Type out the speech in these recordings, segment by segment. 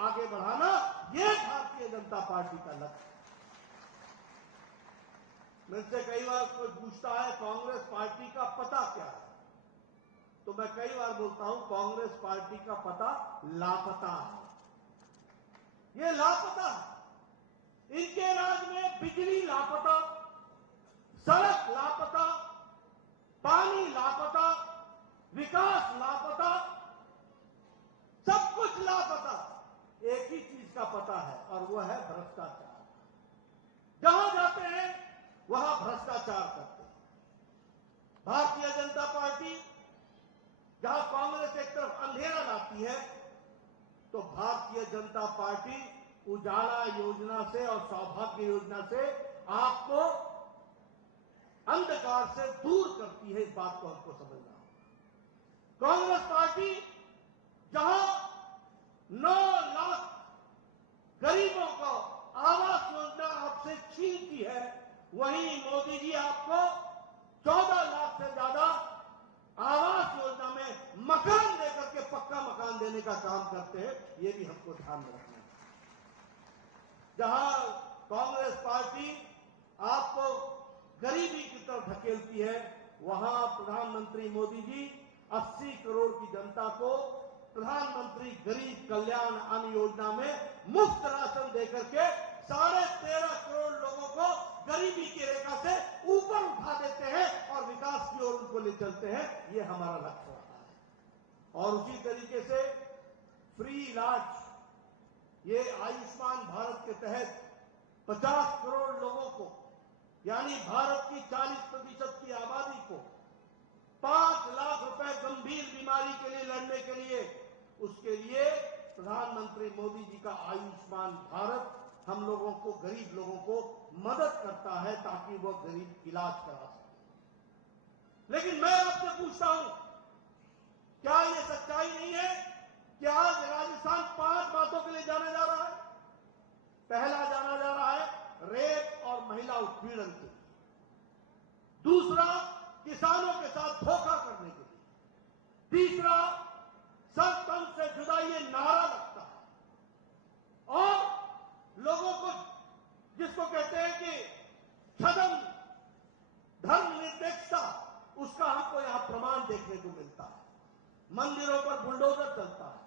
आगे बढ़ाना, ये भारतीय जनता पार्टी का लक्ष्य है। मुझसे कई बार कोई पूछता है कांग्रेस पार्टी का पता क्या है, तो मैं कई बार बोलता हूं कांग्रेस पार्टी का पता लापता है। ये लापता है। इनके राज में बिजली लापता, सड़क लापता, पानी लापता, विकास लापता, सब कुछ लापता। एक ही चीज का पता है और वह है भ्रष्टाचार। जहां जाते हैं वहां भ्रष्टाचार करते हैं। भारतीय जनता पार्टी जहां कांग्रेस एक तरफ अंधेरा लाती है, तो भारतीय जनता पार्टी उजाला योजना से और सौभाग्य योजना से आपको अंधकार से दूर करती है। इस बात को हमको समझना होगा। कांग्रेस पार्टी जहां 9 लाख गरीबों को आवास योजना आपसे छीनती है, वहीं मोदी जी आपको 14 लाख से ज्यादा आवास योजना में मकान देकर के पक्का मकान देने का काम करते हैं। ये भी हमको ध्यान में रखना है। जहां कांग्रेस पार्टी आपको गरीबी की तरफ ढकेलती है, वहां प्रधानमंत्री मोदी जी 80 करोड़ की जनता को प्रधानमंत्री गरीब कल्याण अन्न योजना में मुफ्त राशन देकर के 13.5 करोड़ लोगों को गरीबी की रेखा से ऊपर उठा देते हैं और विकास की ओर उनको ले चलते हैं। ये हमारा लक्ष्य रहा है। और उसी तरीके से फ्री इलाज, ये आयुष्मान भारत के तहत 50 करोड़ लोगों को, यानी भारत की 40% की आबादी को 5 लाख रुपए गंभीर बीमारी के लिए लड़ने के लिए, उसके लिए प्रधानमंत्री मोदी जी का आयुष्मान भारत हम लोगों को, गरीब लोगों को मदद करता है ताकि वह गरीब इलाज करा सके। लेकिन मैं आपसे पूछता हूं, क्या यह सच्चाई नहीं है कि आज राजस्थान 5 बातों के लिए जाना जा रहा है? पहला जाना जा रहा है रेप और महिला उत्पीड़न के लिए, दूसरा किसानों के साथ धोखा करने के लिए, तीसरा सरपंच से जुदा ये नारा लगता है, और लोगों को, जिसको कहते हैं कि छदम धर्मनिरपेक्षता, उसका हमको यहां प्रमाण देखने को मिलता है। मंदिरों पर बुलडोजर चलता है।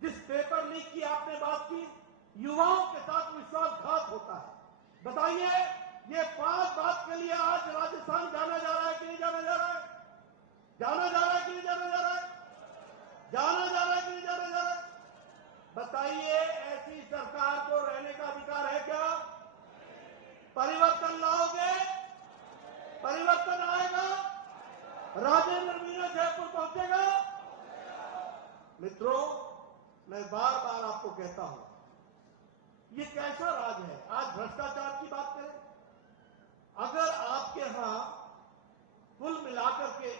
जिस पेपर लीक की आपने बात की, युवाओं के साथ विश्वासघात होता है। बताइए, ये 5 बात के लिए आज राजस्थान जाना जा रहा है कि नहीं जाना जा रहा है? जाना जा रहा है कि नहीं जाना जा रहा है? जाना जा रहा है कि नहीं जाना जा रहा है? बताइए, ऐसी सरकार को रहने का अधिकार है क्या? परिवर्तन लाओगे? परिवर्तन आएगा? राजेंद्र मीना जयपुर पहुंचेगा? मित्रों, मैं बार बार आपको कहता हूं, ये कैसा राज है? आज भ्रष्टाचार की बात करें, अगर आपके यहां कुल मिलाकर के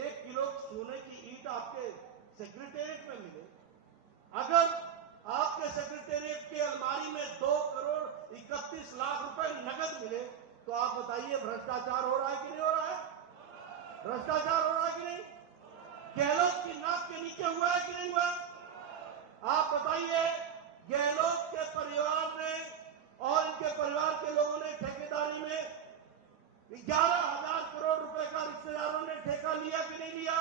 1 किलो सोने की ईंट आपके सेक्रेटेरिएट में मिले, अगर आपके सेक्रेटेरिएट की अलमारी में 2 करोड़ 31 लाख रुपए नगद मिले, तो आप बताइए भ्रष्टाचार हो रहा है कि नहीं हो रहा है? भ्रष्टाचार हो रहा है कि नहीं? गहलोत की नाक के नीचे हुआ है कि नहीं हुआ? आप बताइए, गहलोत के परिवार ने और इनके परिवार के लोगों ने ठेकेदारी में 11,000 करोड़ रुपए का रिश्तेदारों ने ठेका लिया कि नहीं लिया?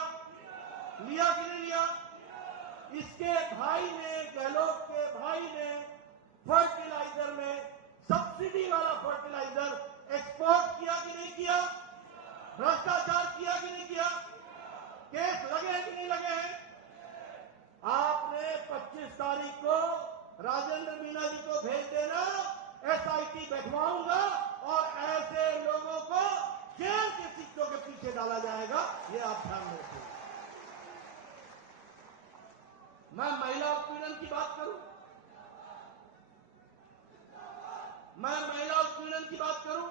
लिया कि नहीं लिया? इसके भाई ने, गहलोत के भाई ने फर्टिलाइजर में सब्सिडी वाला फर्टिलाइजर एक्सपोर्ट किया कि नहीं किया? भ्रष्टाचार किया कि नहीं किया? केस लगे हैं कि नहीं लगे हैं? आपने 25 तारीख को राजेंद्र मीना जी को भेज देना, SIT बैठवाऊंगा और ऐसे लोगों को जेल के सिक्कों के पीछे डाला जाएगा। ये आप ध्यान में रखिए। मैं महिला उत्पीड़न की बात करूं, मैं महिला उत्पीड़न की बात करूं,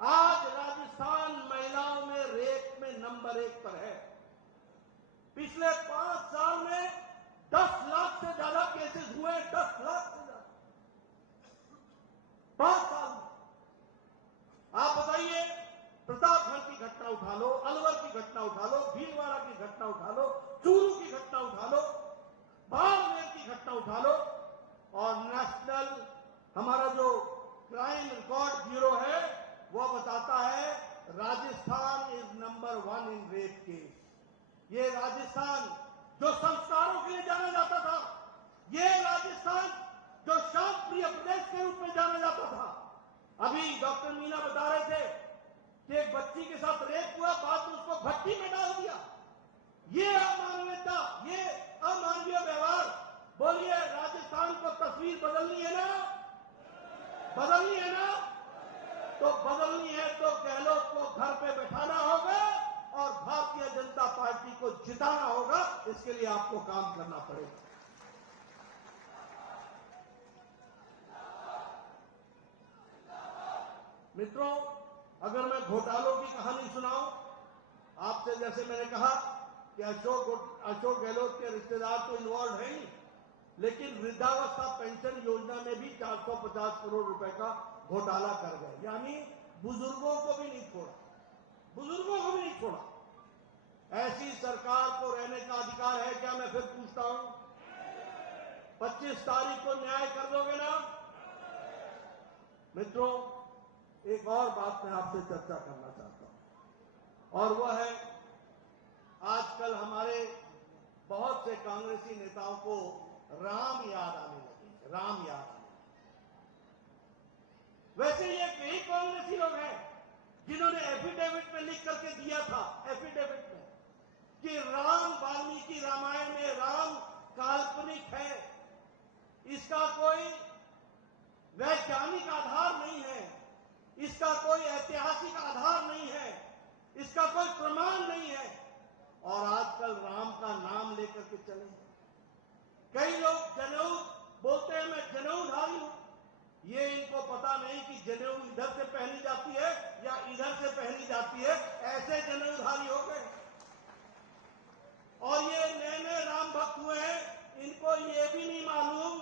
आज राजस्थान महिलाओं में रेप में नंबर 1 पर है। पिछले 5 साल में 10 लाख से ज्यादा केसेस हुए, 10 लाख से ज्यादा 5 साल में। आप बताइए, प्रतापगढ़ की घटना उठा लो, अलवर की घटना उठा लो, भीलवाड़ा की घटना उठा लो, चूरू की घटना उठा लो, बाड़मेर की घटना उठा लो, बदलनी है ना? तो बदलनी है तो गहलोत को घर पे बैठाना होगा और भारतीय जनता पार्टी को जिताना होगा। इसके लिए आपको काम करना पड़ेगा। मित्रों, अगर मैं घोटालों की कहानी सुनाऊं आपसे, जैसे मैंने कहा कि अशोक गहलोत के रिश्तेदार तो इन्वॉल्व है ही, लेकिन वृद्धावस्था पेंशन योजना में भी 450 करोड़ रुपए का घोटाला कर गए, यानी बुजुर्गों को भी नहीं छोड़ा, बुजुर्गों को भी नहीं छोड़ा। ऐसी सरकार को रहने का अधिकार है क्या? मैं फिर पूछता हूं, 25 तारीख को न्याय कर दोगे ना? मित्रों, एक और बात मैं आपसे चर्चा करना चाहता हूं, और वह है आजकल हमारे बहुत से कांग्रेसी नेताओं को राम याद आने लगे, राम याद आने लगे। वैसे ये कई कांग्रेसी लोग हैं जिन्होंने एफिडेविट में लिख करके दिया था, एफिडेविट में, कि राम वाल्मीकि रामायण में राम काल्पनिक है, इसका कोई वैज्ञानिक आधार नहीं है, इसका कोई ऐतिहासिक आधार नहीं है, इसका कोई प्रमाण नहीं है, और आजकल राम का नाम लेकर के चले। कई लोग जनेऊ बोलते हैं, मैं जनेऊधारी हूं। ये इनको पता नहीं कि जनेऊ इधर से पहनी जाती है या इधर से पहनी जाती है, ऐसे जनेऊधारी हो गए। और ये नए नए राम भक्त हुए हैं, इनको ये भी नहीं मालूम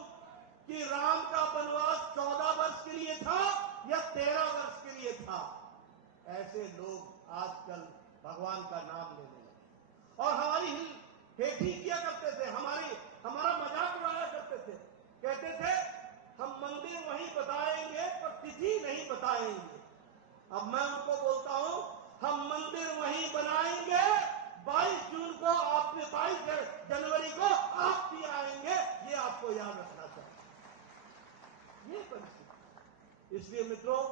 कि राम का वनवास 14 वर्ष के लिए था या 13 वर्ष के लिए था। ऐसे लोग आजकल भगवान का नाम लेने लगे और हमारी हेठी किया करते थे, हमारा मजाक उड़ाया करते थे। कहते थे हम मंदिर वहीं बताएंगे पर तिथि नहीं बताएंगे। अब मैं उनको बोलता हूं, हम मंदिर वहीं बनाएंगे, 22 जून को आपने 22 जनवरी को आप भी आएंगे, ये आपको याद रखना चाहिए। ये परिस्थिति। इसलिए मित्रों,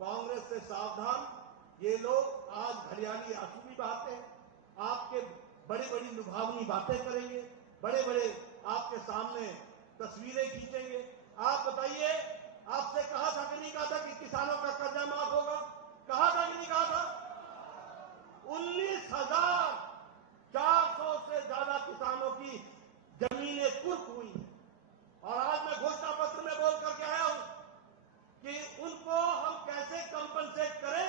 कांग्रेस से सावधान। ये लोग आज हरियाली आंसू भी बहाते हैं, आपके बड़ी बड़ी लुभावनी बातें करेंगे, बड़े बड़े आपके सामने तस्वीरें खींचेंगे। आप बताइए, आपसे कहा था कि नहीं कहा था कि किसानों का कर्जा माफ होगा? कहा था कि नहीं कहा था? 19,400 से ज्यादा किसानों की जमीनें कुर्क हुई हैं। और आज मैं घोषणा पत्र में बोल करके आया हूं कि उनको हम कैसे कंपनसेट करें